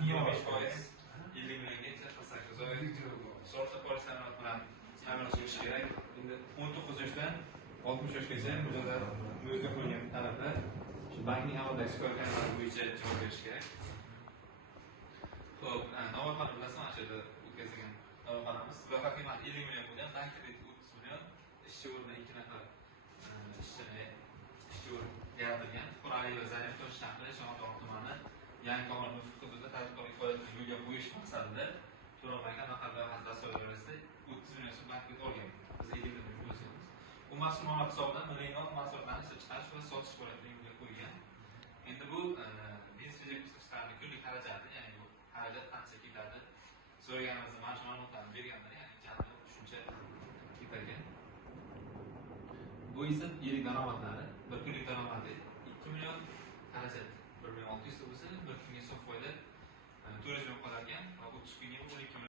25%, 50 milliongacha sug'urta polislarni bilan amalga oshirish kerak. Endi 19 yoshdan 60 yoshgacha mijozlar o'ziga qo'ygan talablar shu bankning amaldagi shikoyatnomalari bo'yicha javob berish kerak. Xo'p, navoiyxona bilasizmi, mana shu yerda o'tkazilgan navoiyxonamiz. Loyiha qiymati 50 million bo'lgan, bank krediti 30 million, ishchi o'rni 2 nafar ishchi o'rin yaratilgan. Qur'ali va Zaryat shahri, Shohjahon tumani yangi Komilov hududida tadbirkorlik faoliyatini yo'lga qo'yish maqsadida to'lanmagan naqd loyihasi asosida 30 million so'm bank krediti olgan. Biz 50 million bo'lsangiz. Bu mahsul nomad hisobidan milliy mahsulotlarni ishlab chiqarish va sotish faoliyatini yo'lga qo'ygan. Endi bu biznes rejestratsiyaning kunlik xarajati, ya'ni bu xarajat qancha ketadi? So'raganimizda mana shu ma'lumotlarni berganlar, ya'ni jami shuncha ketarkan. Bu esa yillik daromadlari, bir kunlik daromadi 2 million, xarajat 1 million 600 bo'lsa, bir kunga hisob foyda